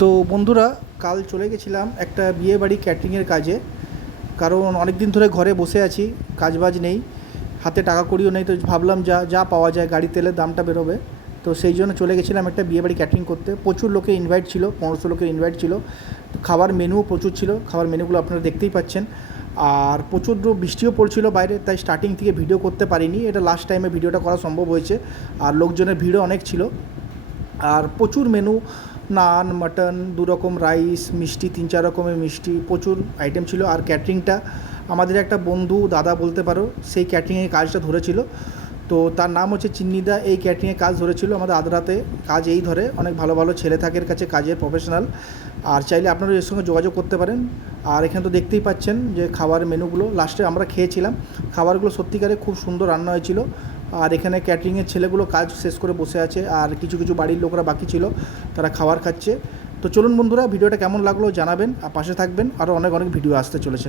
তো বন্ধুরা, কাল চলে গেছিলাম একটা বিয়েবাড়ি ক্যাটারিংয়ের কাজে। কারণ অনেক দিন ধরে ঘরে বসে আছি, কাজবাজ নেই, হাতে টাকা কড়িও নেই। তো ভাবলাম যা যা পাওয়া যায়, গাড়ি তেলের দামটা বেরোবে, তো সেই জন্য চলে গেছিলাম একটা বিয়েবাড়ি ক্যাটারিং করতে। প্রচুর লোকের ইনভাইট ছিল, 1500 লোকের ইনভাইট ছিল। তো খাবার মেনুও প্রচুর ছিল, খাবার মেনুগুলো আপনারা দেখতেই পাচ্ছেন। আর প্রচুর বৃষ্টিও পড়ছিল বাইরে, তাই স্টার্টিং থেকে ভিডিও করতে পারিনি। এটা লাস্ট টাইমে ভিডিওটা করা সম্ভব হয়েছে। আর লোকজনের ভিড়ও অনেক ছিল। আর প্রচুর মেনু, নান, মাটন, 2 রকম রাইস, মিষ্টি 3-4 রকমের মিষ্টি, প্রচুর আইটেম ছিল। আর ক্যাটারিংটা আমাদের একটা বন্ধু, দাদা বলতে পারো, সেই ক্যাটারিংয়ের কাজটা ধরেছিল। তো তার নাম হচ্ছে চিন্নিদা। এই ক্যাটারিংয়ের কাজ ধরেছিল আমাদের আদ্রাতে। কাজ এই ধরে, অনেক ভালো ভালো ছেলে থাকে এর কাছে, কাজের প্রফেশনাল। আর চাইলে আপনারা এর সঙ্গে যোগাযোগ করতে পারেন। আর এখানে তো দেখতেই পাচ্ছেন যে খাবারের মেনুগুলো লাস্টে আমরা খেয়েছিলাম। খাবারগুলো সত্যিকারে খুব সুন্দর রান্না হয়েছিল। আর এখানে ক্যাটারিংয়ের ছেলেগুলো কাজ শেষ করে বসে আছে, আর কিছু কিছু বাড়ির লোকরা বাকি ছিল, তারা খাবার খাচ্ছে। তো চলুন বন্ধুরা, ভিডিওটা কেমন লাগলো জানাবেন, আর পাশে থাকবেন, আরও অনেক অনেক ভিডিও আসতে চলেছে।